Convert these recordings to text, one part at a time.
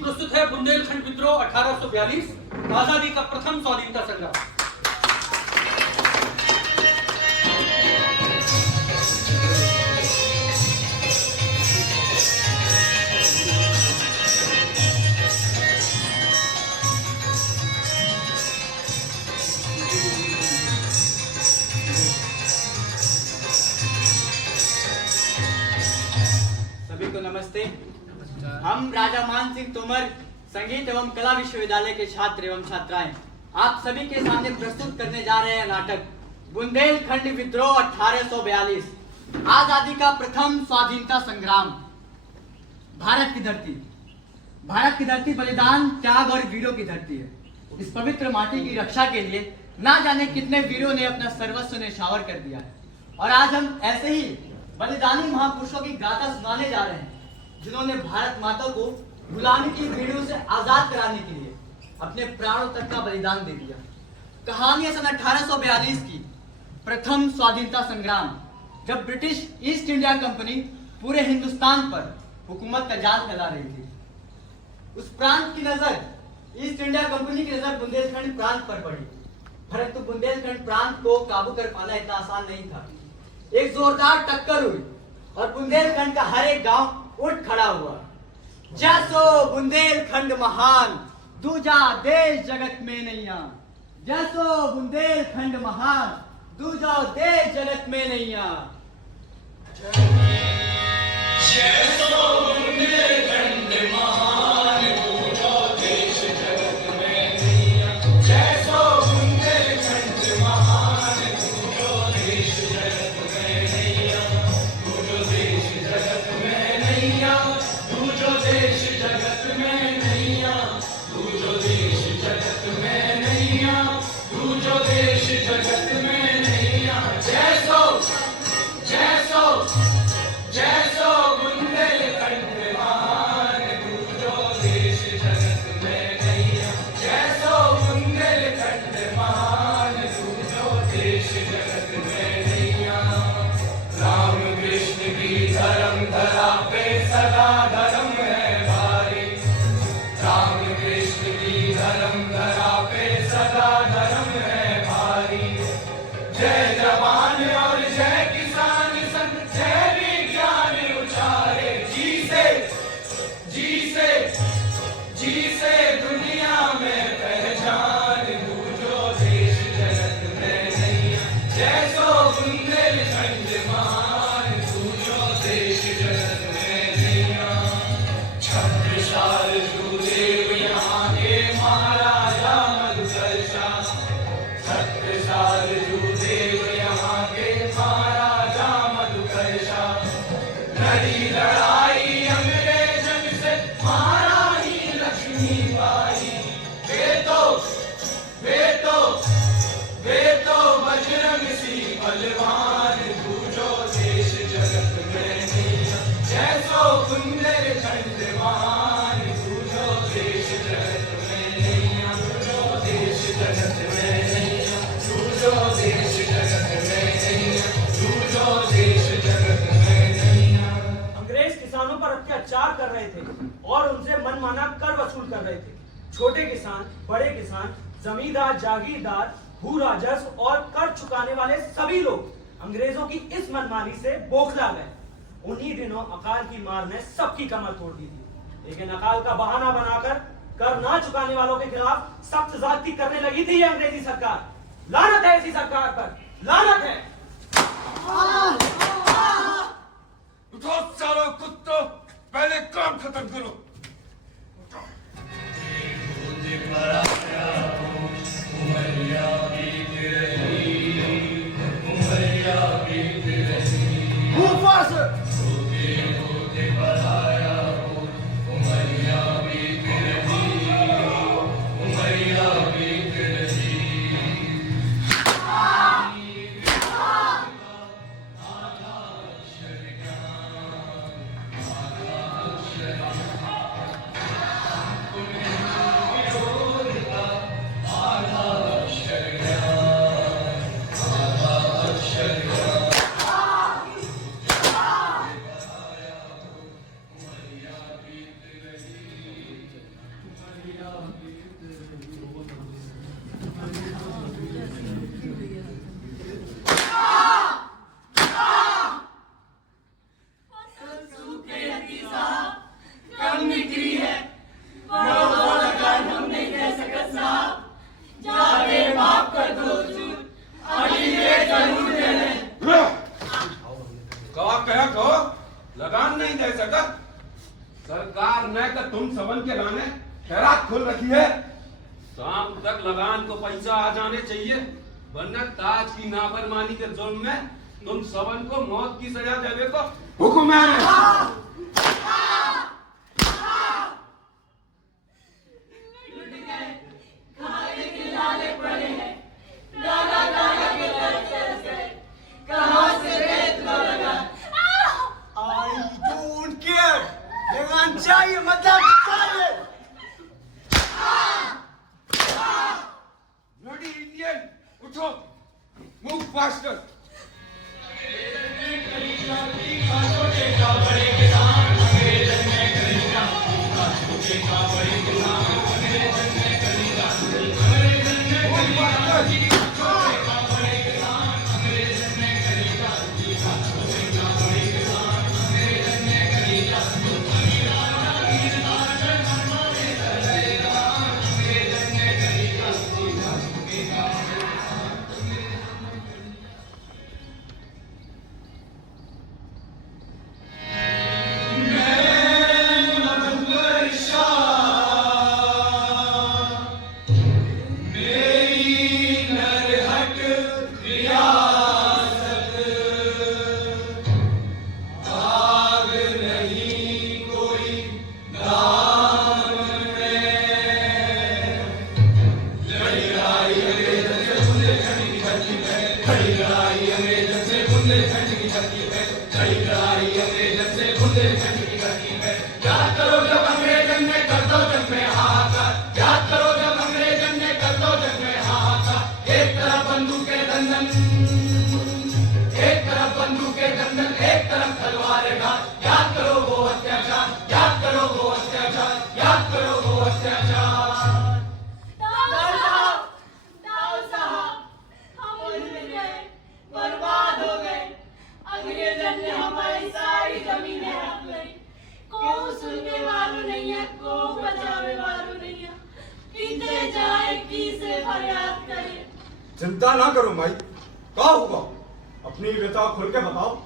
प्रस्तुत है बुंदेलखंड विद्रोह 1842, आजादी का प्रथम स्वाधीनता संग्राम। सभी को नमस्ते। हम राजा मान सिंह तोमर संगीत एवं कला विश्वविद्यालय के छात्र एवं छात्राएं आप सभी के सामने प्रस्तुत करने जा रहे हैं नाटक बुंदेलखंड विद्रोह 1842, आजादी का प्रथम स्वाधीनता संग्राम। भारत की धरती बलिदान, त्याग और वीरों की धरती है। इस पवित्र माटी की रक्षा के लिए ना जाने कितने वीरों ने अपना सर्वस्व न्यौछावर कर दिया है। और आज हम ऐसे ही बलिदानी महापुरुषों की गाथा सुनाने जा रहे हैं जिन्होंने भारत माता को गुलामी की भीड़ों से आजाद कराने के लिए अपने प्राणों तक का बलिदान दे दिया। कहानी है सन 1842 की, प्रथम स्वाधीनता संग्राम, जब ब्रिटिश ईस्ट इंडिया कंपनी पूरे हिंदुस्तान पर हुकूमत का जाल फैला रही थी। उस प्रांत की नजर, ईस्ट इंडिया कंपनी की नजर बुंदेलखंड प्रांत पर पड़ी, परंतु बुंदेलखंड प्रांत को काबू कर पाना इतना आसान नहीं था। एक जोरदार टक्कर हुई और बुंदेलखंड का हर एक गांव उठ खड़ा हुआ। जैसो बुंदेलखंड महान, दूजा देश जगत में नैया। जैसो बुंदेलखंड महान, दूजा देश जगत में नैया। जैसो बुंदेलखंड महान, दूजा देश जगत में नैया। जैसो बुंदेलखंड महान, दूजा देश जगत में नैया। दूजा देश जगत में नैया। दूजा देश जगत में नैया। दूजा देश जगत में नैया। दूजा देश जगत में नैया। जैसो जैसो जैसो बुंदेलखंड महान, दूजो देश जगत में नैया। जैसो बुंदेलखंड महान, दूजो देश जगत में नैया। राम कृष्ण की धर्म धरा पे सदा धर्म है भारी। राम कृष्ण की धर्म धरा पे सदा धर्म है भारी। जय जवान और जय किसान संग जय विज्ञान उचारे। जी से दुनिया में पहचान, दूजो देश जगत में नैया। जैसो बुंदेलखंड महान, दूजो देश जगत में नैया। छत्रसाल जूदेव यहाँ के महाराजा मधुकर शाह। छत्रसाल जूदेव यहाँ के महाराजा मधुकर शाह। लड़ी लड़ाई अंग्रेजन से महारानी लक्ष्मीबाई। वे तो बजरंग सी बलवान, दूजो देश जगत में नैया। जैसो बुंदेलखंड महान, दूजो देश जगत में नैया। दूजो देश जगत में नैया। दूजो देश जगत में नैया। दूजो देश जगत में नैया। अंग्रेज किसानों पर अत्याचार कर रहे थे और उनसे मनमाना कर वसूल कर रहे थे। छोटे किसान, बड़े किसान, जमींदार, जागीरदार, भू राजस्व और कर चुकाने वाले सभी लोग अंग्रेजों की इस मनमानी से बौखला गए। उन्हीं दिनों अकाल की मार ने सबकी कमर तोड़ दी थी, लेकिन अकाल का बहाना बनाकर कर ना चुकाने वालों के खिलाफ सख्त ज्यादती करने लगी थी ये अंग्रेजी सरकार। लानत है इसी सरकार पर, लानत है। उठो चारों कुत्तों, पहले काम खत्म करो। सावन के लाने खैरात खोल रखी है। शाम तक लगान को पैसा आ जाने चाहिए, वरना ताज की नाफरमानी के जुर्म में तुम सबन को मौत की सजा देवे को हुक्म है। चाहिए मतलब चाहिए। ब्लडी इंडियन, उठो, मूव फास्टर। चिंता ना करो भाई, क्या होगा अपनी व्यथा खुल के बताओ।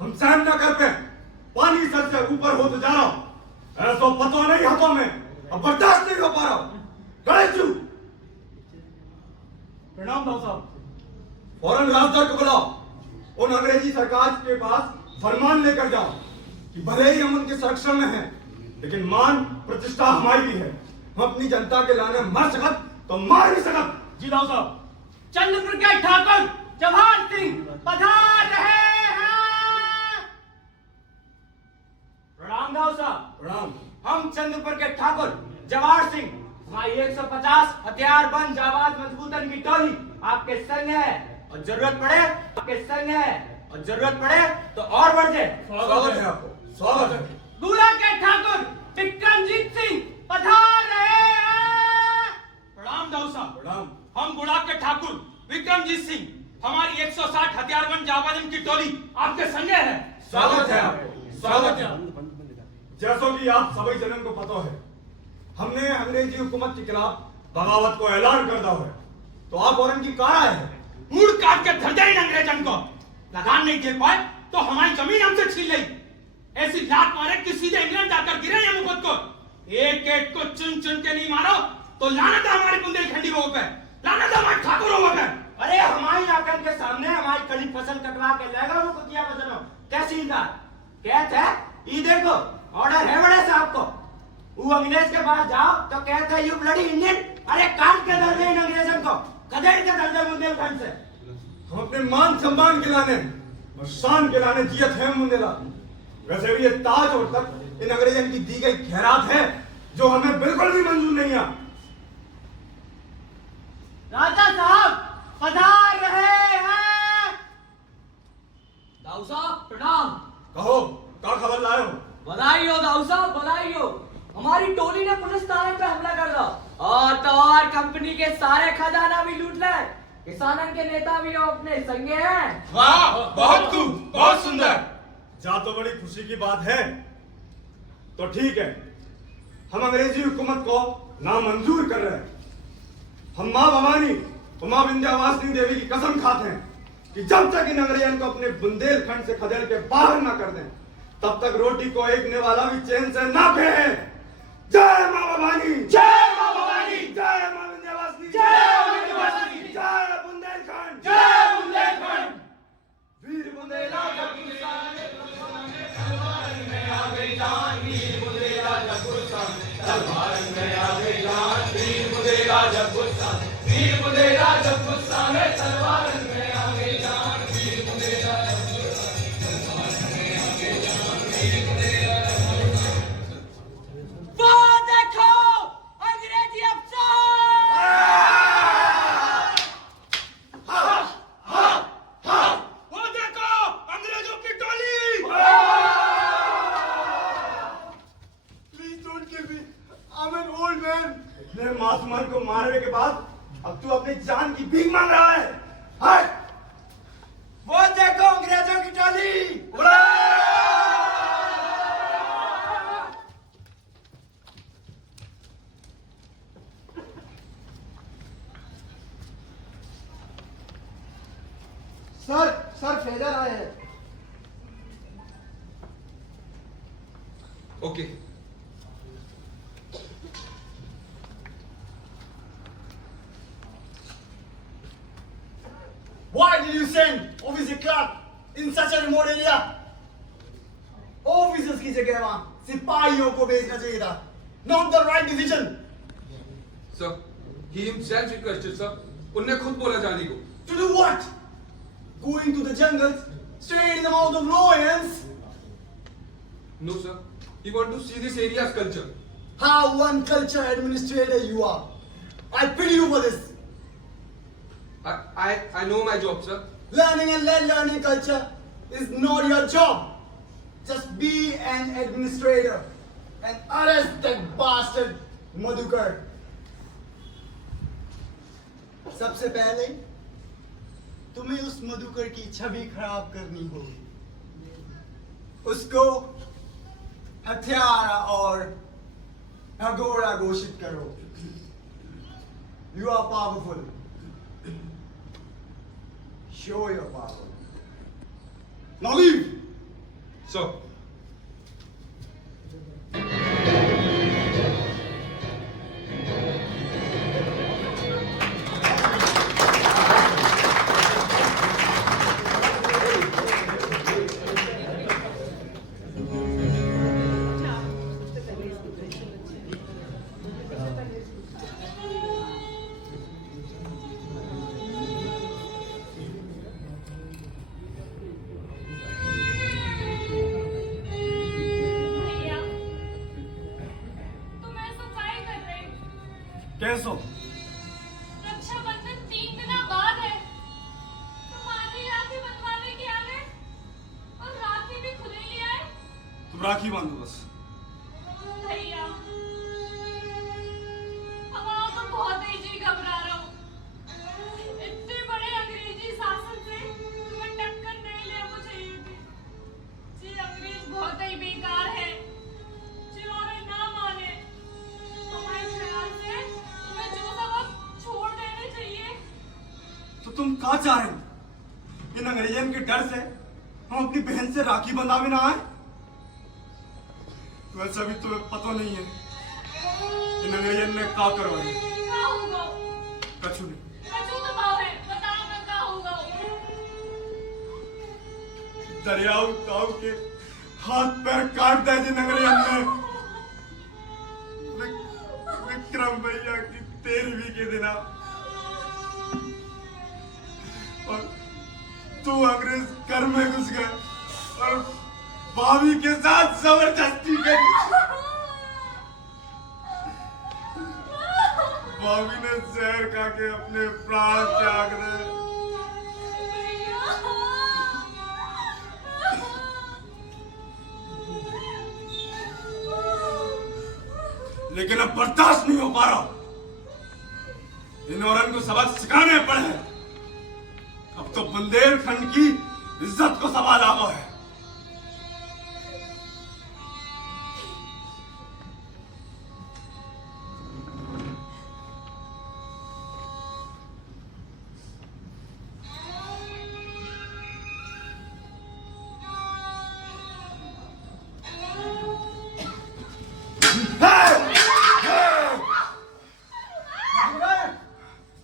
हम सहन न करते, पानी सर से ऊपर होते जा रहा, ऐसा पता नहीं हाथों में, अब बर्दाश्त नहीं हो पा रहा। गणेश प्रणाम भाऊ साहब। फौरन राजदार को बुलाओ, उन अंग्रेजी सरकार के पास फरमान लेकर जाओ कि भले ही हम उनके संरक्षण में हैं, लेकिन मान प्रतिष्ठा हमारी भी है। हम अपनी जनता के लाने मर सकत तो मार भी सकत। जी भाऊ साहब। चंद्रपुर के ठाकुर जवाहर सिंह पधार रहे हैं। प्रणाम भाऊ साहब। प्रणाम। हम चंद्रपुर के ठाकुर जवाहर सिंह, हमारी 150 हथियारबंद जाबाज मजबूतन की टोली आपके संग है, और जरूरत पड़े तो और बढ़ जाए। स्वागत है आपको, स्वागत है। दूरा के ठाकुर विक्रमजीत सिंह पधार रहे हैं। प्रणाम दाऊ साहब। प्रणाम। हम बुढ़ाक के ठाकुर विक्रमजीत सिंह, हमारी 160 हथियारबंद जाबाजिन की टोली आपके संगे है। स्वागत है आपको, स्वागत है। जैसा कि आप सभी जनों को पता है, हमने अंग्रेजी हुकूमत के खिलाफ बगावत को ऐलान कर दिया है, तो आप और इनकी कार आए हैं। मुड़ काट के धर दे इन अंग्रेजन को, लगान नहीं दे पाए तो हमारी जमीन हमसे छीन ली। ऐसी लात मारे कि सीधे इंग्लैंड जाकर गिरे ये मुकुट को। एक एक को चुन चुन के नहीं मारो तो लानत है हमारी बुंदेलखंडी लोगों पे, लानत है हमारे ठाकुरों पे। अरे हमारी आकन के सामने हमारी कड़ी फसल कटवा के लेगा वो कुतिया बदनो तहसीलदार कहते है ये देखो ऑर्डर है बड़े साहब को, वो अंग्रेज के पास जाओ तो कहते है यू ब्लडी इंडियन, अरे काट के धर दे इन अंग्रेजों को, खदेड़ के धर दे बुंदेलखंड से। हम अपने मान सम्मान के लाने और शान के लाने जियत है मुंदेला। वैसे भी ये ताज और तक इन अंग्रेजों की दी गई खैरात है जो हमें बिल्कुल भी मंजूर नहीं है। राजा साहब पधार रहे हैं। दाऊ साहब प्रणाम। कहो क्या खबर लाए हो? बधाई हो दाऊ साहब, बधाई हो। हमारी टोली ने पुलिस थाने पे हमला कर दिया और तो और कंपनी के सारे खजाना भी लूट ले। किसानन के नेता भी अपने संगे हैं। वाह, बहुत खूब, बहुत सुंदर। जा तो बड़ी खुशी की बात है। तो ठीक है, हम अंग्रेजी हुकूमत को नामंजूर कर रहे हैं। हम माँ भवानी और माँ विंध्यवासिनी देवी की कसम खाते हैं कि जब तक इन अंग्रेजों को अपने बुंदेलखंड से खदेड़ के बाहर ना कर दें, तब तक रोटी को एकने वाला भी चैन से ना फेरे। जय माँ भवानी, जय माँ भवानी, जय माँ विंध्यवासिनी, जय विंध्यवासिनी, जय बुंदेलखंड, जय बुंदेलखंड। वीर बुंदेला जब गुस्सा में तलवार में आ गई जान, वीर बुंदेला जब गुस्सा में तलवार में आ गई जान, वीर बुंदेला जब गुस्सा, वीर बुंदेला जब गुस्सा में तलवार में आ गई जान, वीर बुंदेला जब गुस्सा में तलवार में आ गई जान, वीर बुंदेला जब गुस्सा। वो देखो अंग्रेजी अफसर। वो देखो अंग्रेजों की टोली। Please don't kill me. I'm an old man. इतने मासूमान को मारने के बाद अब तू अपनी जान की भीख मांग रहा है। हट! वो देखो अंग्रेजों की टोली। सर फेदर आए हैं। Okay. Why did you send Officer Clark in such a remote area? Officers की जगह वहाँ सिपाहियों को भेजना चाहिए था। Not the right decision. Sir, he himself requested sir, उनने खुद बोला जाने को। To do what? Going to the jungles, straight in the mouth of lions. No sir, he want to see this area's culture. How uncultured administrator you are. I pity you for this. I know my job sir. Learning and learning culture is not your job. Just be an administrator and arrest that bastard Madhukar. सबसे पहले तुम्हें उस मधुकर की छवि खराब करनी होगी। उसको हत्यारा और भगोड़ा घोषित करो। You are powerful. Show your power. Now leave. So, भैया, तुम ऐसा काहे कर रहे हो? कैसो? रक्षाबंधन 3 दिन बाद है। तुम आधी राखी बंधवाने के आ गए और राखी भी खुले ले आए। तुम राखी बांधो बस। भैया, तुम कहाँ चाह रहे हो? इन अंग्रेजन के डर से हम अपनी बहन से राखी बंधा भी ना आए? वैसे भी तुम्हें पता नहीं है इन अंग्रेजन ने क्या करवाया। क्या होगा? कछु नहीं। कछु तो भाव है, बताओ ना क्या होगा? दरियाऊ ताऊ के हाथ पैर काट दे जिन अंग्रेजन ने। विक्रम भैया की 13वीं के दिन और तू अंग्रेज घर में घुस गए और भाभी के साथ जबरदस्ती करी। भाभी ने जहर खा के अपने प्राण त्याग दे। लेकिन अब बर्दाश्त नहीं हो पा रहा। इन औरन को सबक सिखाने पड़े। अब तो बुंदेलखंड की इज्जत को सवाल आ गया है।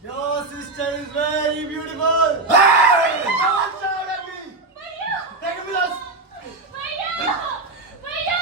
Your sister is very beautiful. Hey! Don't shout at me. Take him with us. भैया! भैया!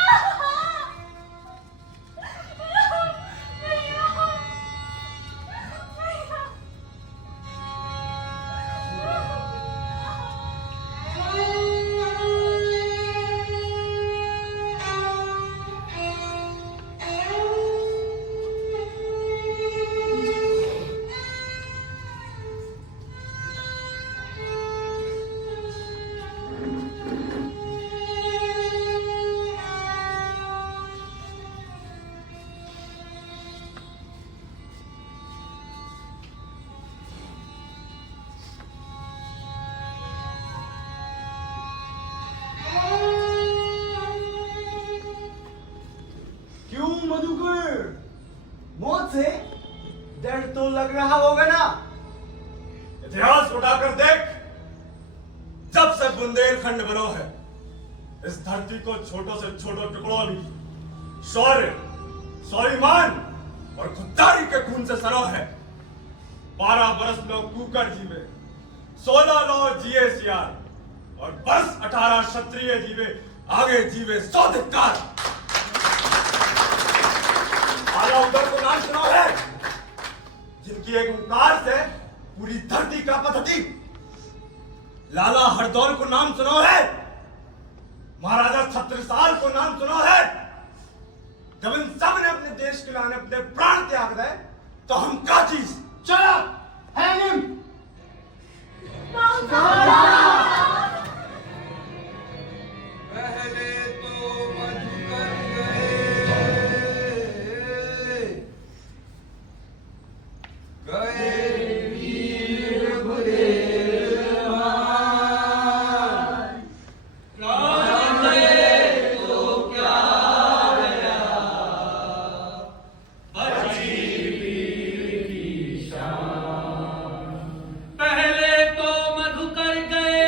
क्यों मधुकर? मौत से डर तो लग रहा होगा ना? इतिहास उठाकर देख। जब से बुंदेलखंड बनो है, इस धरती को छोटों से छोटो टुकड़ों में शौर्य, स्वाभिमान और खुददारी के खून से सरो है। 12 बरस लोग कूकर जीवे, 16 लोग जिए सियार और बस 18 क्षत्रिय जीवे, आगे जीवे 100 धिक्कार। आला उधर को नाम सुना है, जिनकी एक ओंकार से पूरी धरती का पद्धति। लाला हरदौल को नाम सुना है, महाराजा छत्रसाल को नाम सुना है। जब इन सब ने अपने देश के लिए अपने प्राण त्याग दे, तो हम क्या चीज? Shut up. Hang him. पहले तो मधुकर गए वीर बुदेलवान। पहले तो मधुकर गए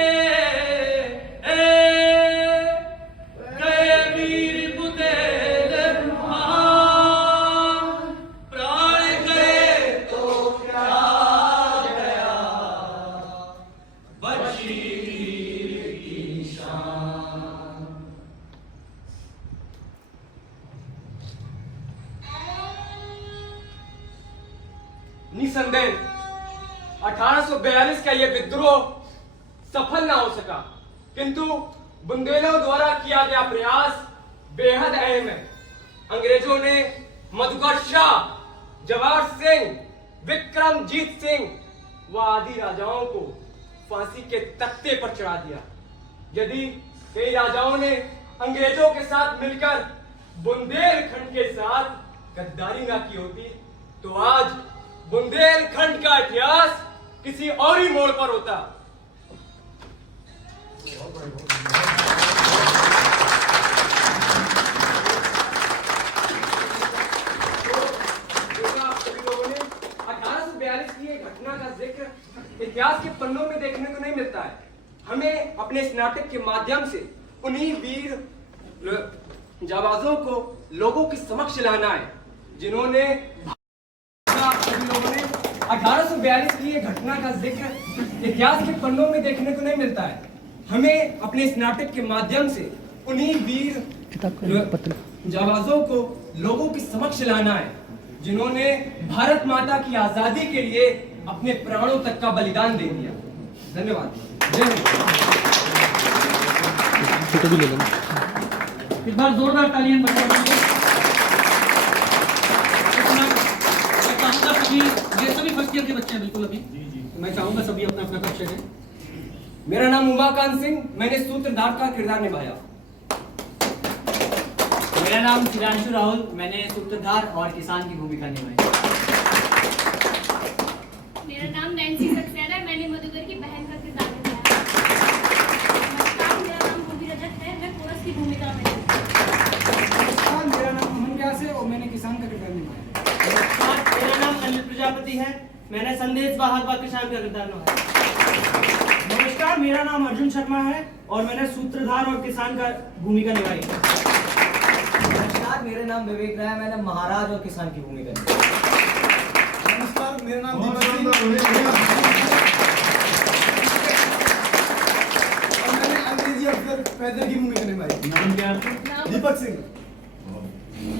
वीर बुदेलवान। प्राण गए तो क्या गया, बची वीर की शान। निसंदेह 1842 का यह विद्रोह सफल ना हो सका, किंतु बुंदेलों द्वारा किया गया प्रयास बेहद अहम है। अंग्रेजों ने मधुकर शाह, जवाहर सिंह, विक्रमजीत सिंह व आदि राजाओं को फांसी के तख्ते पर चढ़ा दिया। यदि कई राजाओं ने अंग्रेजों के साथ मिलकर बुंदेलखंड के साथ गद्दारी ना की होती, तो आज बुंदेलखंड का इतिहास किसी और ही मोड़ पर होता। आप सभी लोगों ने 1842 1842 की एक घटना का जिक्र इतिहास के पन्नों में देखने को नहीं मिलता है। हमें अपने इस नाटक के माध्यम से उन्हीं वीर जाबाजों को लोगों के समक्ष लाना है जिन्होंने 1842 की एक घटना का जिक्र इतिहास के पन्नों में देखने को नहीं मिलता है। हमें अपने इस नाटक के माध्यम से उन्हीं वीर जाबाजों को लोगों के समक्ष लाना है जिन्होंने भारत माता की आजादी के लिए अपने प्राणों तक का बलिदान दे दिया। धन्यवाद। जय हिंद। इस बार जोरदार तालियां बजाइए। मैं चाहूंगा सभी, ये सभी फर्स्ट ईयर के बच्चे हैं बिल्कुल अभी, मैं चाहूंगा सभी अपना अपना परिचय दें। मेरा नाम उमाकांत सिंह, मैंने सूत्रधार का किरदार निभाया। मेरा नाम चिरांशु राहुल, मैंने सूत्रधार और किसान की भूमिका निभाई। मेरा नाम नैन्सी सक्सेना है, मैंने मधुकर की बहन का किरदार निभाया। नमस्कार, मेरा नाम भूमि रजक है, मैं कोरस की भूमिका में। नमस्कार, मेरा नाम मोहन व्यास है और मैंने किसान का किरदार निभाया। नमस्कार, मेरा नाम अनिल प्रजापति है, मैंने संदेश बहादुर किसान का किरदार निभाया। नमस्कार, मेरा नाम अर्जुन शर्मा है और मैंने सूत्रधार और किसान का भूमिका निभाई। नमस्कार, मेरा नाम विवेक राय, मैंने महाराज और किसान की भूमिका निभाई। नमस्कार, मेरा नाम दीपक सिंह और मैंने अंग्रेजी अफसर पैदल की भूमिका निभाई। नाम क्या? दीपक सिंह।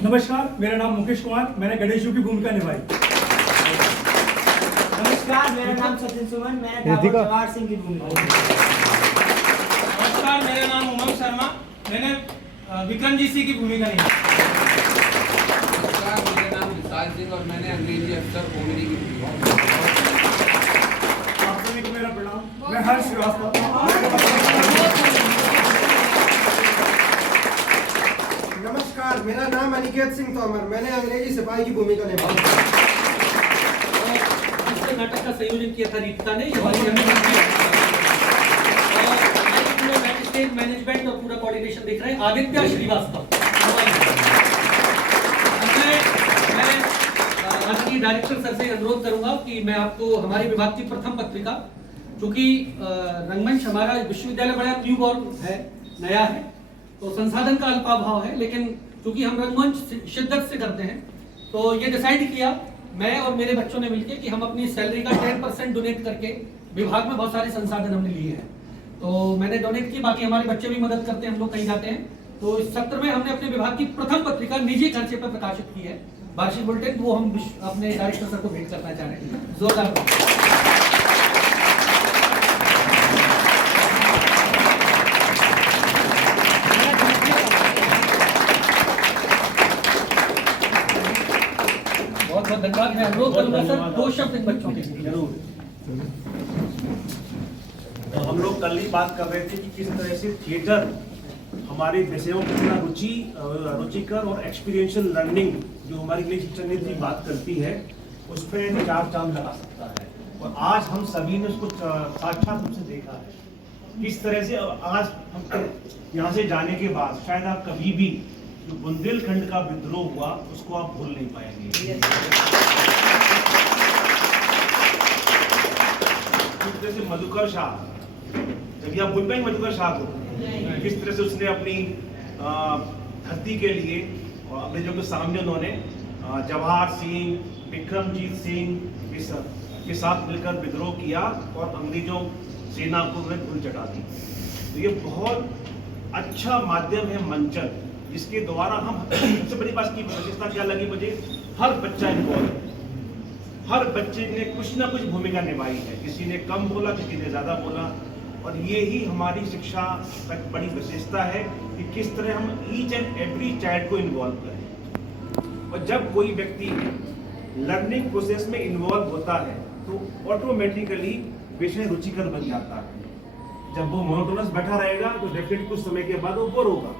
नमस्कार, मेरा नाम मुकेश कुमार, मैंने गणेशू की भूमिका निभाई। नमस्कार, मेरा नाम सचिन सुमन, मैंने ठाकुर जवाहर सिंह की भूमिका निभाई। नमस्कार, मेरा नाम उमंग शर्मा, मैंने विक्रम जी सिंह की भूमिका निभाई। मेरा नाम विशाल सिंह और मैंने अंग्रेजी अफसर कॉमेडी की भूमिका। आप सभी को मेरा प्रणाम, मैं हर्ष श्रीवास्तव। नमस्कार, मेरा नाम अनिकेत सिंह तोमर, मैंने अंग्रेजी सिपाही की भूमिका निभाई। नाटक का संयोजन किया था रीता ने, हमारी स्टेज मैनेजमेंट और पूरा कोऑर्डिनेशन देख रहे हैं आदित्य श्रीवास्तव। मैं माननीय डायरेक्टर सर से अनुरोध करूंगा कि मैं आपको हमारे विभाग की प्रथम पत्रिका, क्योंकि रंगमंच हमारा विश्वविद्यालय बड़ा न्यू बॉर्न है, नया है, तो संसाधन का अल्पाभाव है, लेकिन क्योंकि हम रंगमंच शिद्दत से करते हैं तो ये डिसाइड किया मैं और मेरे बच्चों ने मिलकर कि हम अपनी सैलरी का 10% डोनेट करके, विभाग में बहुत सारे संसाधन हमने लिए हैं तो मैंने डोनेट किए, बाकी हमारे बच्चे भी मदद करते हैं, हम लोग कहीं जाते हैं। तो इस सत्र में हमने अपने विभाग की प्रथम पत्रिका निजी खर्चे पर प्रकाशित की है, वार्षिक बुलेटिन, वो हम अपने डायरेक्टर सर को भेंट करना चाह रहे हैं। जोरदार। बहुत बहुत धन्यवाद। मैं अनुरोध करूंगा सर, 2 शब्द इन बच्चों के लिए। जरूर। तो हम लोग कल ही बात कर रहे थे कि किस तरह से थिएटर हमारे विषयों की इतना रुचिकर और एक्सपीरियंशियल लर्निंग जो हमारी इंग्लिश शिक्षा नीति बात करती है उस पर 4 चांद लगा सकता है। और आज हम सभी ने उसको साक्षात रूप से देखा है किस तरह से। आज हम यहाँ से जाने के बाद शायद आप कभी भी जो बुंदेलखंड का विद्रोह हुआ उसको आप भूल नहीं पाएंगे। जैसे मधुकर शाह, जब आप भूल पाएंगे मधुकर शाह को, किस तरह से उसने अपनी धरती के लिए और अंग्रेजों के सामने उन्होंने जवाहर सिंह, विक्रमजीत सिंह के साथ मिलकर विद्रोह किया और अंग्रेजों सेना को उन्होंने धूल चटा दी। तो ये बहुत अच्छा माध्यम है मंचन, जिसके द्वारा हम सबसे बड़ी बात की विशेषता क्या लगी मुझे, हर बच्चा इन्वॉल्व है, हर बच्चे ने कुछ ना कुछ भूमिका निभाई है, किसी ने कम बोला, किसी ने ज्यादा बोला। और ये ही हमारी शिक्षा का बड़ी विशेषता है कि किस तरह हम ईच एंड एवरी चाइल्ड को इन्वॉल्व करें। और जब कोई व्यक्ति लर्निंग प्रोसेस में इन्वॉल्व होता है तो ऑटोमेटिकली विषय रुचिकर बन जाता है। जब वो मोनोटोनस बैठा रहेगा तो डेफिनेटली कुछ समय के बाद वो बोर होगा।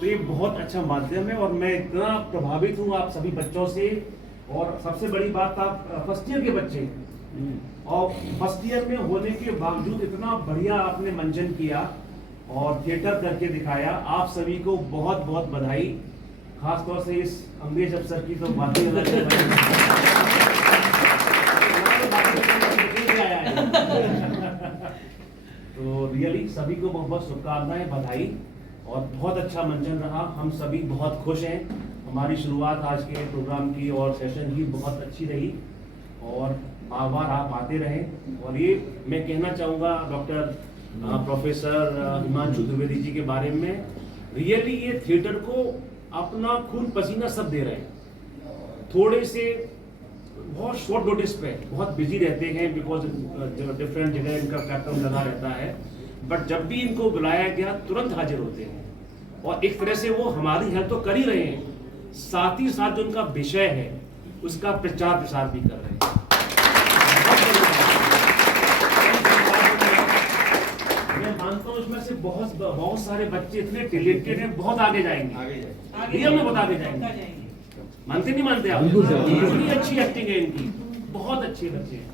तो ये बहुत अच्छा माध्यम है और मैं इतना प्रभावित हूँ आप सभी बच्चों से। और सबसे बड़ी बात, आप फर्स्ट ईयर के बच्चे और फर्स्ट ईयर में होने के बावजूद इतना बढ़िया आपने मंचन किया और थिएटर करके दिखाया। आप सभी को बहुत बहुत बधाई, खासतौर से इस अंग्रेज अफसर की तो बात ही अलग है। सभी को बहुत बहुत शुभकामनाएं, बधाई। और बहुत अच्छा मंचन रहा, हम सभी बहुत खुश हैं। हमारी शुरुआत आज के प्रोग्राम की और सेशन की बहुत अच्छी रही और बार बार आप आते रहें। और ये मैं कहना चाहूँगा डॉक्टर प्रोफेसर हिमांशु द्विवेदी जी के बारे में, रियली ये थिएटर को अपना खून पसीना सब दे रहे हैं। थोड़े से बहुत शॉर्ट नोटिस पे बहुत बिजी रहते हैं बिकॉज डिफरेंट जगह इनका प्लेटफॉर्म लगा रहता है, बट जब भी इनको बुलाया गया तुरंत हाजिर होते हैं और एक तरह से वो हमारी हेल्प तो कर ही रहे हैं, साथ ही साथ जो उनका विषय है उसका प्रचार प्रसार भी कर रहे हैं। मैं मानता हूँ इसमें से बहुत सारे बच्चे इतने टैलेंटेड हैं, बहुत आगे जाएंगे, रियल में बहुत आगे जाएंगे। मानते नहीं मानते आप? इतनी अच्छी एक्टिंग है इनकी, बहुत अच्छे बच्चे हैं।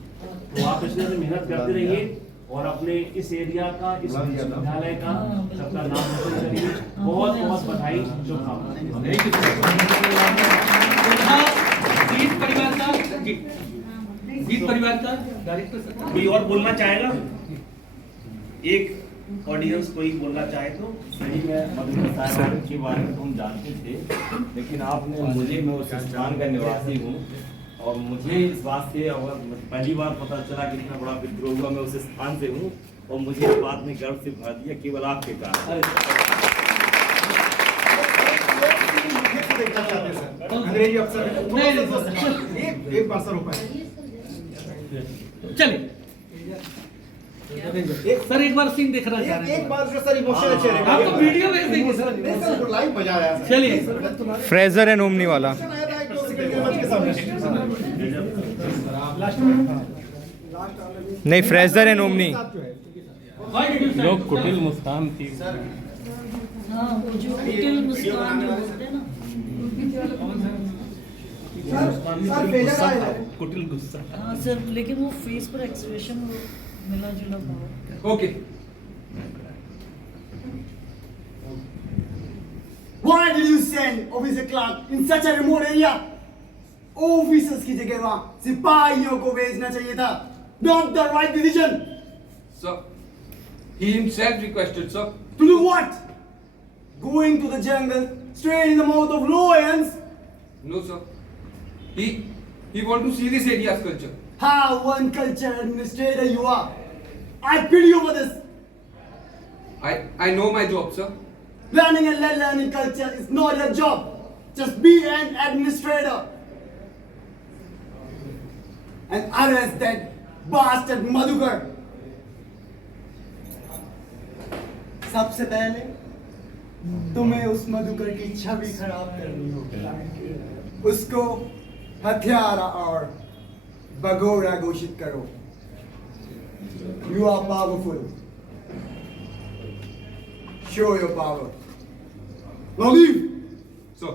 तो आप इसमें मेहनत करते रहिए और अपने इस एरिया का, इस विश्वविद्यालय का सबका नाम रोशन करिए। बहुत बहुत बधाई, शुभकामनाएं। गीत परिवार का गीत परिवार का डायरेक्टर कोई और बोलना चाहेगा? एक ऑडियंस कोई बोलना चाहे तो। सही में मधुकर साहब के बारे में तो हम जानते थे, लेकिन आपने मैं उस स्थान का निवासी हूँ और मुझे इस बात से पहली बार पता चला कि इतना बड़ा विद्रोह हुआ। मैं उस स्थान से हूँ और मुझे इस बात ने गर्व से भर दिया केवल आपके कारण। अंग्रेजी अफसर एक बार सर ऊपर चलिए सर, एक बार सीन देखना चाह रहे हैं। एक बार सर इमोशनल चेहरे का आपको वीडियो भेज देंगे सर, सर लाइव मजा आया। चलिए फ्रेजर एंड ओमनी वाला नहीं, फ्रेजर एंड ओमनी लोग कुटिल मुस्कान थी। कुटिल मुस्कान कुटिल गुस्सा। हाँ सर, लेकिन वो फेस पर एक्सप्रेशन मिला जुला बहुत। Okay. Why did you send Officer Clark in such a remote area? Officers की जगह वहाँ सिपाहियों को भेजना चाहिए था। Not the right decision. Sir, he himself requested, sir. To do what? Going to the jungle, straight in the mouth of lions? No, sir. He want to see this area's culture. How one culture administrator you are. I pity you for this. I know my job, sir. Learning and learning culture is not your job. Just be an administrator. And arrest that bastard Madhukar. सबसे पहले तुम्हें उस मधुकर की छवि खराब करनी होगी। उसको हत्यारा और भगोड़ा घोषित करो। You are powerful. Show your power. Now leave. Sir.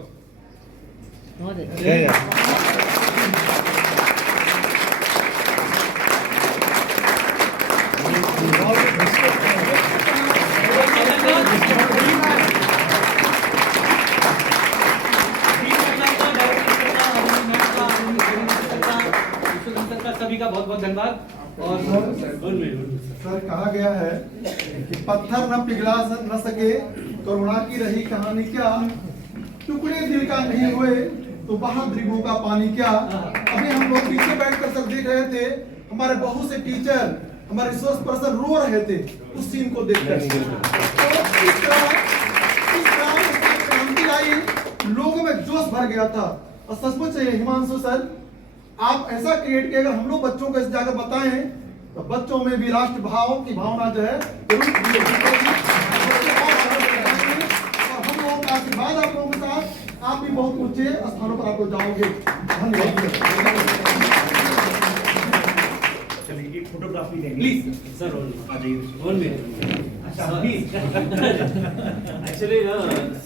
सभी का बहुत बहुत धन्यवाद। और सर कहा गया है कि पत्थर न पिघला न सके करुणा की रही कहानी क्या, टुकड़े दिल का नहीं हुए तो बाहर द्रिगों का पानी क्या। अभी हम लोग पीछे बैठकर सब देख रहे थे, हमारे बहुत से टीचर, हमारे रिसोर्स पर्सन रो रहे थे उस सीन को देखकर। इस तरह क्रांति आई, लोगों में जोश भर गया था। और सचमुच हिमांशु सर, आप ऐसा क्रिएट किया, अगर हम लोग बच्चों को इस जाकर बताएं तो बच्चों में भी राष्ट्र भाव की भावना जो है और हम लोगों का आशीर्वाद आप लोगों के साथ, आप भी बहुत ऊंचे स्थानों पर आप लोग जाओगे। धन्यवाद। चलिए एक फोटोग्राफी लेंगे प्लीज सर। आ जाइए। Actually,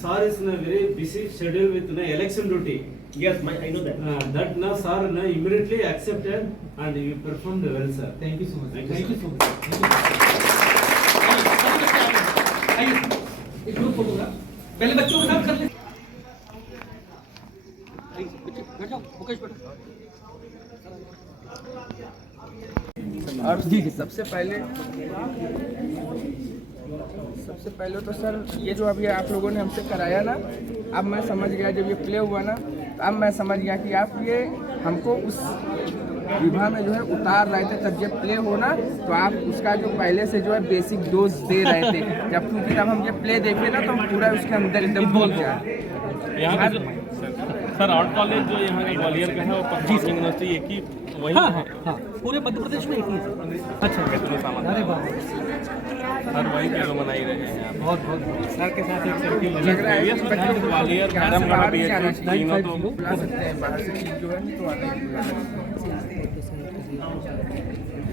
sir is in a very busy schedule with election duty. Yes, I know that. That now sir immediately accepted and you performed well, sir. Thank you so much. Thank you so much. एक group photograph पहले बच्चों के साथ कर ले। बैठ जाओ, मुकेश बैठो। जी सबसे पहले सबसे पहले तो सर ये जो अभी आप लोगों ने हमसे कराया ना, अब मैं समझ गया, जब ये प्ले हुआ ना तो अब मैं समझ गया कि आप ये हमको उस विभा में जो है उतार रहे थे। तब जब प्ले हो ना तो आप उसका जो पहले से जो है बेसिक डोज दे रहे थे, जब क्योंकि तब हम ये प्ले देखे ना तो हम पूरा उसके अंदर एकदम भूल जाए। यहाँ सर आर्ट कॉलेज जो यहाँ का ग्वालियर का है वो पच्चीस यूनिवर्सिटी एक ही वही है। हाँ, पूरे मध्य प्रदेश में एक ही है। अच्छा, अरे वाह, सर वही पे तो मना ही रहे हैं आप। बहुत बहुत सर के साथ एक सेल्फी ग्वालियर मैडम तीनों तो बुला सकते हैं बाहर से चीज जो है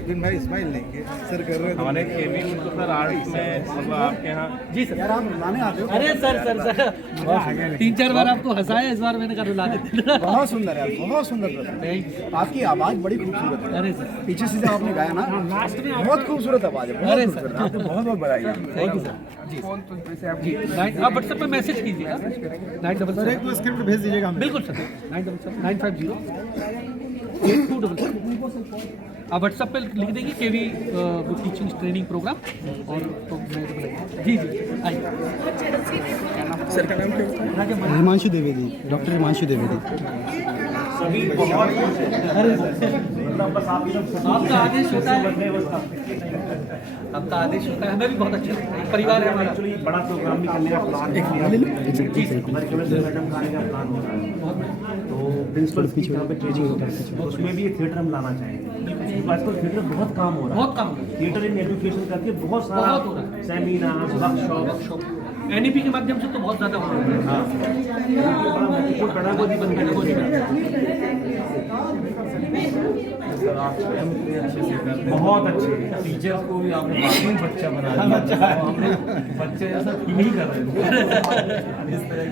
तो भाई स्माइल लेंगे सर कर रहे हमारे केवी में तो सर आर्ट में मतलब आपके यहाँ जी सर। यार आप रुलाने आते हो। अरे सर 3-4 बार आपको हंसाया, इस बार मैंने कहा रुला देते। बहुत सुंदर यार, बहुत सुंदर। आपकी आवाज बड़ी खूबसूरत है। अरे सर पीछे से जब आपने गाया ना बहुत खूबसूरत आवाज है। अरे सर आपको बहुत बहुत बधाई है। Thank you sir. जी फोन तो जैसे आप जी आप व्हाट्सएप पे मैसेज कीजिएगा 977 सर एक तो स्क्रिप्ट भेज दीजिएगा हमें। बिल्कुल सर 977 950 8277। आप व्हाट्सएप पे लिख देंगे केवी बुक टीचिंग ट्रेनिंग प्रोग्राम और तो मैं जी आइए। सर का नाम क्या? हिमांशु द्विवेदी, डॉक्टर हिमांशु द्विवेदी। सभी बहुत आपका आदेश होता है, आपका आदेश होता है, हमें भी बहुत अच्छा लगता है। परिवार है हमारा। एक्चुअली बड़ा प्रोग्राम भी करने का प्लान है। मैडम का प्लान हो रहा है तो प्रिंसिपल की यहाँ पे ट्रेनिंग होता है, उसमें भी थिएटर हम लाना चाहेंगे। आजकल थिएटर बहुत काम हो रहा है, बहुत काम हो रहा है। थिएटर इन एजुकेशन करके बहुत सारा बहुत हो रहा है। सेमिनार वर्कशॉप एनईपी के माध्यम से तो बहुत ज़्यादा हो रहा है। पेडागोजी बहुत अच्छे टीचर्स को भी आपने बच्चा बना दिया। बच्चे ऐसा फील नहीं कर रहे थे इस तरह की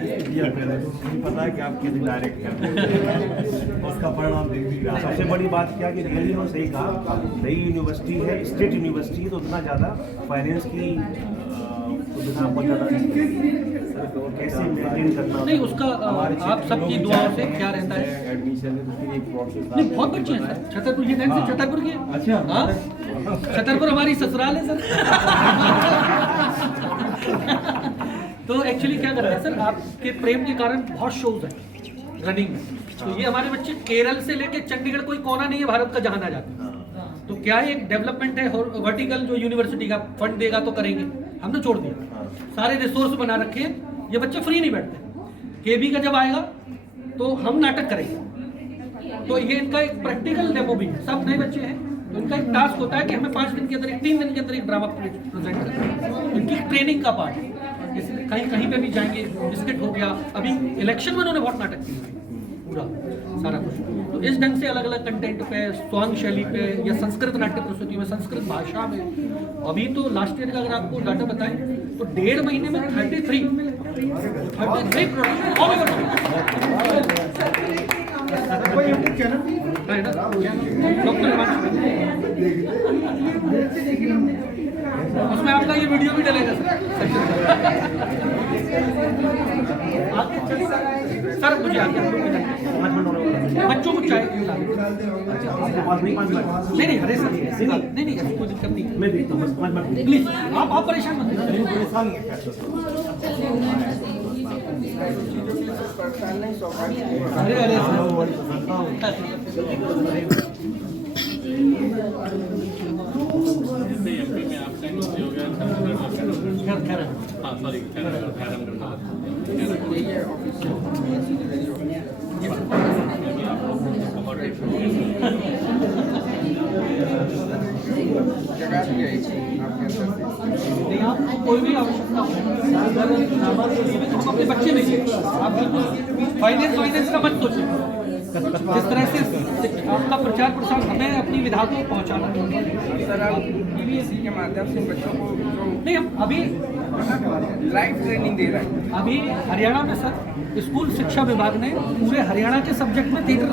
पता है कि आप कैसे डायरेक्ट करते हैं, उसका परिणाम देख भी रहा। सबसे बड़ी बात क्या कि रियली उन्होंने सही कहा, नई यूनिवर्सिटी है, स्टेट यूनिवर्सिटी है, तो उतना ज़्यादा फाइनेंस की कैसे मेंटेन करना नहीं, उसका आप सबकी दुआओं से क्या रहता है एडमिशन नहीं, बहुत बच्चे हैं सर। छतरपुर ये बैंक से छतरपुर के। अच्छा हाँ, छतरपुर हमारी ससुराल है सर। तो एक्चुअली क्या करते हैं सर, आपके प्रेम के कारण बहुत शोज हैं रनिंग में। तो ये हमारे बच्चे केरल से लेके चंडीगढ़, कोई कोना नहीं है भारत का जहाँ ना जाते। तो क्या एक डेवलपमेंट है, वर्टिकल जो यूनिवर्सिटी का फंड देगा तो करेंगे, हमने छोड़ दिया। सारे रिसोर्स बना रखे हैं, ये बच्चे फ्री नहीं बैठते। केबी का जब आएगा तो हम नाटक करेंगे। तो ये इनका एक प्रैक्टिकल डेमो भी है, सब नए बच्चे हैं तो इनका एक टास्क होता है कि हमें 5 दिन के अंदर 3 दिन के अंदर एक ड्रामा प्रेजेंट करना है। इनकी ट्रेनिंग का पार्ट है। जैसे कहीं कहीं पे भी जाएंगे, बिस्किट हो गया, अभी इलेक्शन में उन्होंने बहुत नाटक किए पूरा सारा कुछ। तो इस ढंग से अलग अलग कंटेंट पे, स्वांग शैली पे या संस्कृत नाट्य प्रस्तुति में, संस्कृत भाषा में। अभी तो लास्ट ईयर का अगर आपको डाटा बताएं तो 1.5 महीने में 33 उसमें आपका ये वीडियो भी डलेगा सर। मुझे आगे बच्चों को चाहिए नहीं अरे सर नहीं कोई दिक्कत नहीं, मैं देखता हूँ बस 5 मिनट प्लीज। आप परेशान मत अरे एमपी में आपका नीचे हो गया। हाँ सॉरी कोई भी आवश्यकता हो अपने बच्चे नहीं, आप बिल्कुल फाइनेंस का मत सोचिए। जिस तरह से आपका प्रचार प्रसार हमें अपनी विधा को पहुँचाना सर, आप PBSE के माध्यम से बच्चों को नहीं, हम अभी लाइव ट्रेनिंग दे रहे हैं। अभी हरियाणा में सर स्कूल शिक्षा विभाग ने पूरे हरियाणा के सब्जेक्ट में थिएटर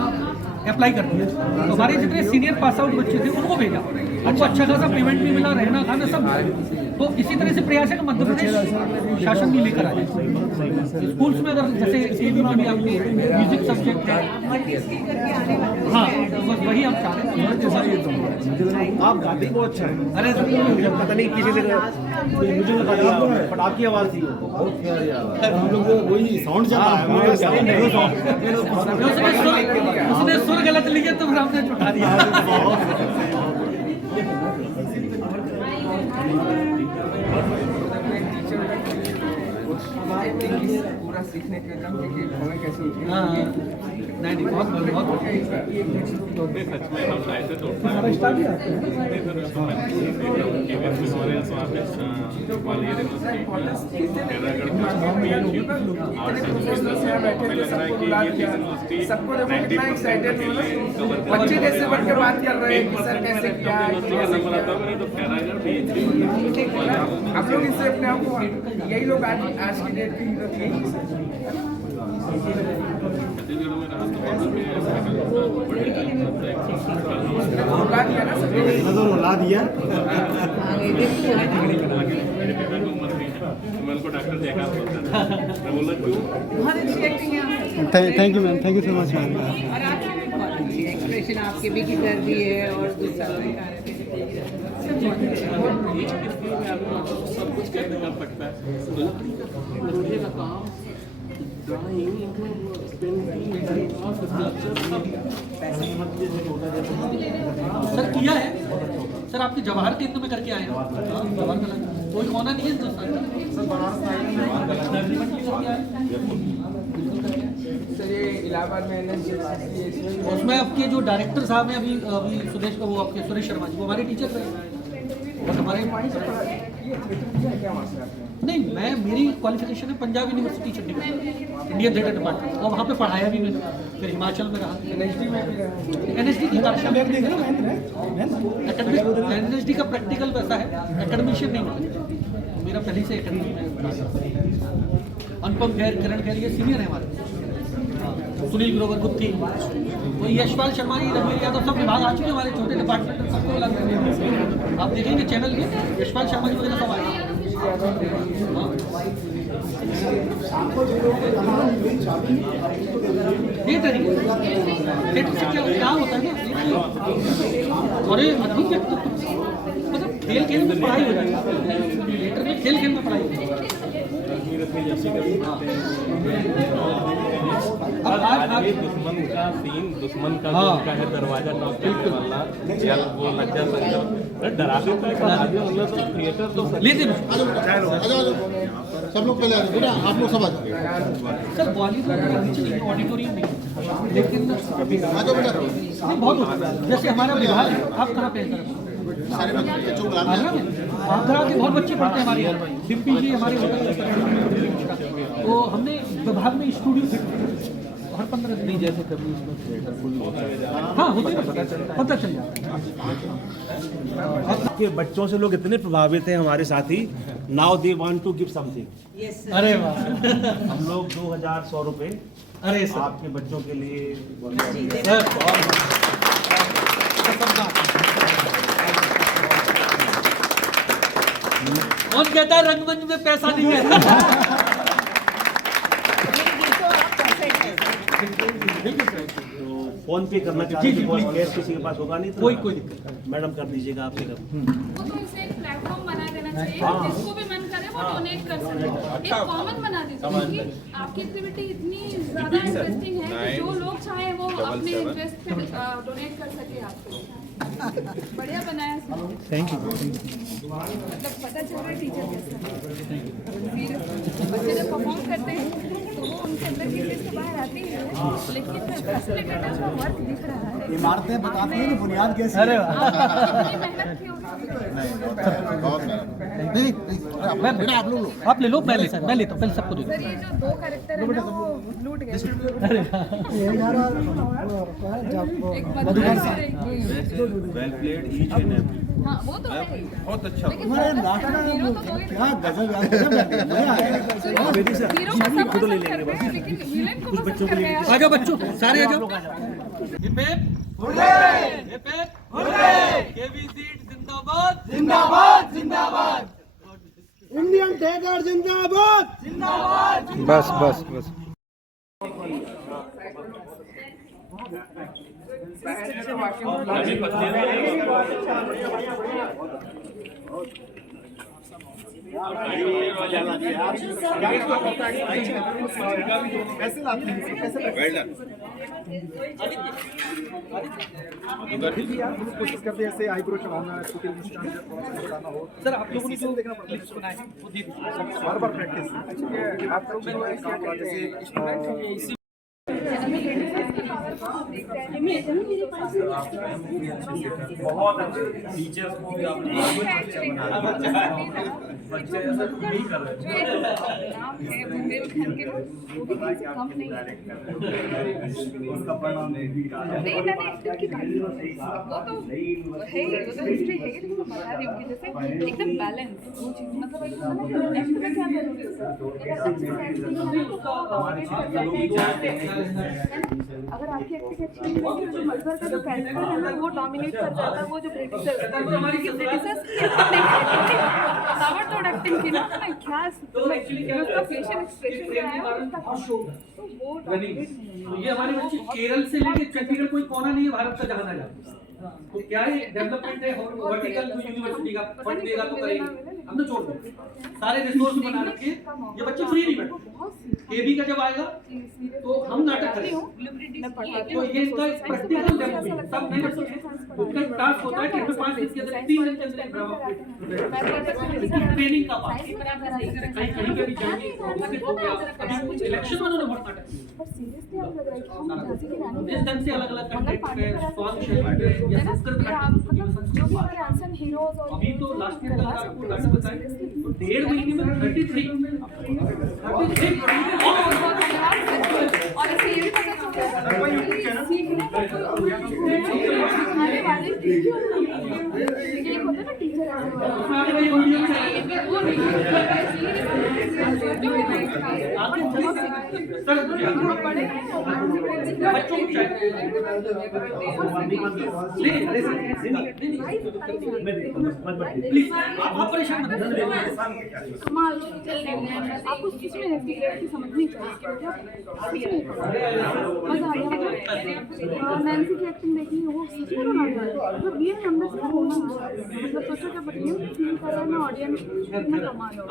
अप्लाई कर दिया। तो हमारे जितने सीनियर पास आउट बच्चे थे उनको भेजा, उनको अच्छा खासा पेमेंट भी मिला, रहना खाना सब। तो इसी तरह से प्रयास है कि मध्य प्रदेश शासन भी लेकर आ जाए स्कूल्स में। अगर जैसे केवी में भी आपके म्यूजिक सब्जेक्ट है, हाँ बस वही हम चाह रहे हैं। आप गाते ही बहुत अच्छा है। अरे पता नहीं किसी से मुझे लगा दिया पटाखी आवाज थी बहुत प्यारी आवाज। हम लोग वही साउंड चल रहा है उसने सुर गलत लिखे तो फिर हमने छुटा दिया। पूरा सीखने के एकदम कि हमें कैसे नहीं बहुत बहुत सच में हम ऐसे तो सबको देखो कितना एक्साइटेड बच्चे जैसे बन के बात कर रहे हैं कि सर कैसे क्या आप लोग इससे अपने आप को यही लोग आज की डेट की हीरो ला दिया मैं उनको डॉक्टर देखा मैं बोला क्यों बहुत अच्छी एक्टिंग है। Thank you ma'am, thank you so much ma'am. और आपकी भी बहुत अच्छी एक्सप्रेशन आपके भी की कर दी है और गुस्सा सब कुछ करने का पड़ता है का काम सर किया है सर, आपके जवाहर केंद्र में करके आए हैं। जवाहर कला कोई कोना नहीं है सर ये इलाहाबाद में उसमें आपके जो डायरेक्टर साहब हैं अभी सुरेश वो आपके सुरेश शर्मा जी वो हमारे टीचर थे और हमारे नहीं मैं मेरी क्वालिफिकेशन है Punjab university Chandigarh Indian theatre department और वहाँ पे पढ़ाया भी मैंने, फिर हिमाचल में रहा NSD की NSD का प्रैक्टिकल वैसा है, एकेडमिशियन नहीं मेरा पहले से एकेडमी में। अनुपम खैर किरण खैर ये सीनियर है हमारे, सुनील ग्रोवर गुप्ती वो यशपाल शर्मा जी रणवीर यादव सब विभाग आ चुके हमारे छोटे डिपार्टमेंट सबको अलग आप देखेंगे चैनल में यशपाल शर्मा जी वगैरह सब आए। ये तरीके से क्या होता है ना और अधिक मतलब खेल खेल में पढ़ाई हो जाती है, थिएटर में खेल खेल में पढ़ाई होती है। अब दुश्मन का सीन दुश्मन का जो है दरवाजा नॉक करने वाला या वो लज्जा संजय डराते तो बना दिया मतलब तो थिएटर तो सब लोग पहले बेटा आप लोग सब सर बॉलीवुड ऑडिटोरियम में लेकिन नहीं बहुत जैसे हमारा विभाग है। आप कहाँ पे आगरा के बहुत बच्चे पढ़ते हैं हमारे डिम्पी जी हमारे तो हमने विभाग में स्टूडियो हर 15 दिन जैसे कभी हाँ होते पता चल जाता है कि बच्चों से लोग इतने प्रभावित हैं हमारे साथी now they want to give something. अरे वाह हम लोग 2100 रुपए अरे सर आपके बच्चों के लिए कौन कहता है रंगमंच में पैसा नहीं है। तो फोन पे करना चाहते हैं कैश किसी के पास होगा नहीं तो कोई दिक्कत मैडम कर दीजिएगा आपसे वो तो इसे एक प्लेटफॉर्म बना देना चाहिए जिसको भी मन करे वो डोनेट कर सके, एक कॉमन बना दीजिए क्योंकि आपकी एक्टिविटी इतनी ज्यादा इंटरेस्टिंग है कि जो लोग चाहे वो अपने इंटरेस्ट पे डोनेट कर सके आपको। बढ़िया बनाया सर, थैंक यू। मतलब पता चल रहा है टीचर कैसा बच्चे जब परफॉर्म करते हैं तो वो उनके अंदर की चीज तो बाहर आती है लेकिन फैसिलिटेटर का वर्क दिख रहा है। इमारतें बताती हैं कि बुनियाद कैसी अरे मेहनत की होगी। आप लोग आप ले लो मैं लेता हूँ पहले सबको दे सर ये जो दो कैरेक्टर है ना वो लूट गए। Well played each and every. हाँ वो तो है बहुत अच्छा लेकिन हीरो तो दो ही क्या गजब हीरो का सब पसंद करते हैं लेकिन विलेन को पसंद करते हैं। आ जाओ बच्चों सारे आ जाओ। जिंदाबाद जिंदाबाद जिंदाबाद इंडियन थिएटर जिंदाबाद जिंदाबाद। बस बस बस कैसे लाते हैं कैसे कोशिश करते हैं ऐसे आईब्रो चढ़ाना बताना हो सर आप लोगों ने जो देखना पड़ता है बनाए हैं वो दे बार बार प्रैक्टिस आप लोग जैसे बहुत अच्छे टीचर्स को भी आपने बच्चे ऐसा नहीं कर रहे उसका परिणाम नहीं एकदम बैलेंस वो चीज मतलब अगर आपकी एक्टिंग अच्छी है तो मजहर का जो कैरेक्टर है ना वो डोमिनेट कर जाता है, वो जो ब्रिटिशर्स ताबड़तोड़ एक्टिंग की ना क्या उसका फेशियल एक्सप्रेशन क्या है उसका तो वो ये हमारी बच्ची केरल से लेके चंडीगढ़ कोई कोना नहीं है भारत का जहां ना जाए। तो क्या है डेवलपमेंट है वर्टिकल यूनिवर्सिटी का फंड देगा तो करेंगे, हम तो छोड़ देंगे सारे रिसोर्स बना रखे। ये बच्चे फ्री नहीं बैठे, केबी का जब आएगा तो हम नाटक करेंगे। तो ये इसका प्रैक्टिकल डेवलपमेंट सब नहीं बच्चे उनका टास्क होता है कि हमें 5 दिन के अंदर 3 दिन के अंदर ट्रेनिंग का पार्ट कहीं कहीं पे भी जाएंगे ऑफिस हो गया। अभी इलेक्शन में उन्होंने बहुत नाटक किया, इस ढंग से अलग अलग कंटेंट पे सॉन्ग शेयर अभी तो लास्ट ईयर का आपको डाटा बताएं तो 1.5 महीने में 33 और ऐसे ये भी पता चलता है सीखने का आने वाले ये होता है ना टीचर आपको इसमें समझनी चाहिए नैन्सी की एक्टिंग देखी वो सच में रोना मतलब ये अंदर से रोना मतलब सोचो जब ये फील कर रहा है ना ऑडियंस कितना कमाल हो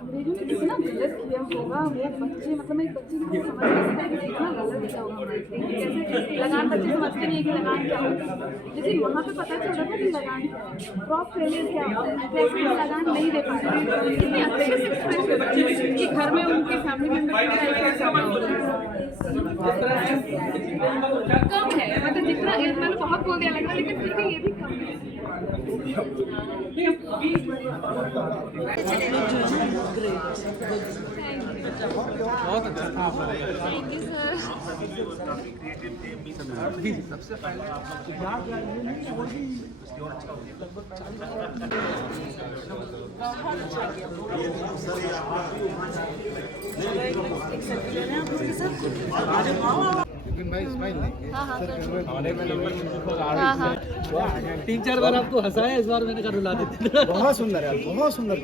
अंग्रेजों ने कितना गलत किया होगा वो बच्चे मतलब एक बच्चे की समझ नहीं सकता कि कितना गलत किया होगा कैसे लगान बच्चे समझते नहीं है कि लगान क्या होता है, लेकिन वहाँ पे पता चल रहा था कि लगान क्या है, क्रॉप फेलियर क्या होता है, कैसे लगान नहीं दे पाते कितनी अच्छे से एक्सप्रेस कि घर में उनके फैमिली मेंबर कम है मतलब जितना मैंने बहुत बोल दिया लगा लेकिन फिर भी ये भी कम बहुत अच्छा था सबसे पहले तीन चार बार आपको हंसाया, इस बार मैंने कहा रुला देते। बहुत सुंदर है, बहुत सुंदर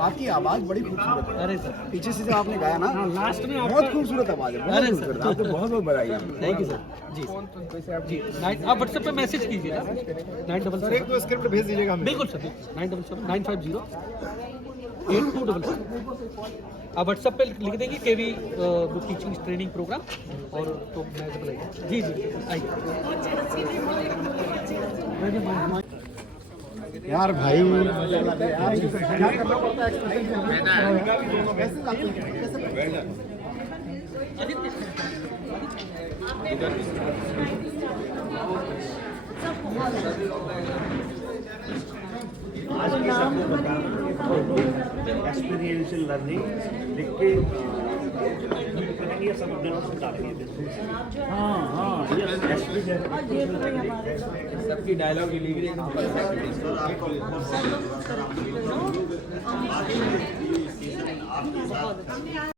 आपकी आवाज बड़ी खूबसूरत है। अरे सर पीछे से जो आपने गाया ना लास्ट में बहुत खूबसूरत आवाज है। अरे सर आपको बहुत बहुत बधाई। Thank you sir. जी जी आप व्हाट्सएप पे मैसेज कीजिए ना 977 एक दो स्क्रिप्ट भेज दीजिएगा बिल्कुल सर 977 950 8277 आप व्हाट्सएप पे लिख देंगे केवी टीचिंग ट्रेनिंग प्रोग्राम और तो मैं जी जी आइए यार भाई क्या करना पड़ता है कैसे एक्सपीरियंशियल लर्निंग लिख के सब सबकी डायलॉग डिलीवरी एकदम परफेक्ट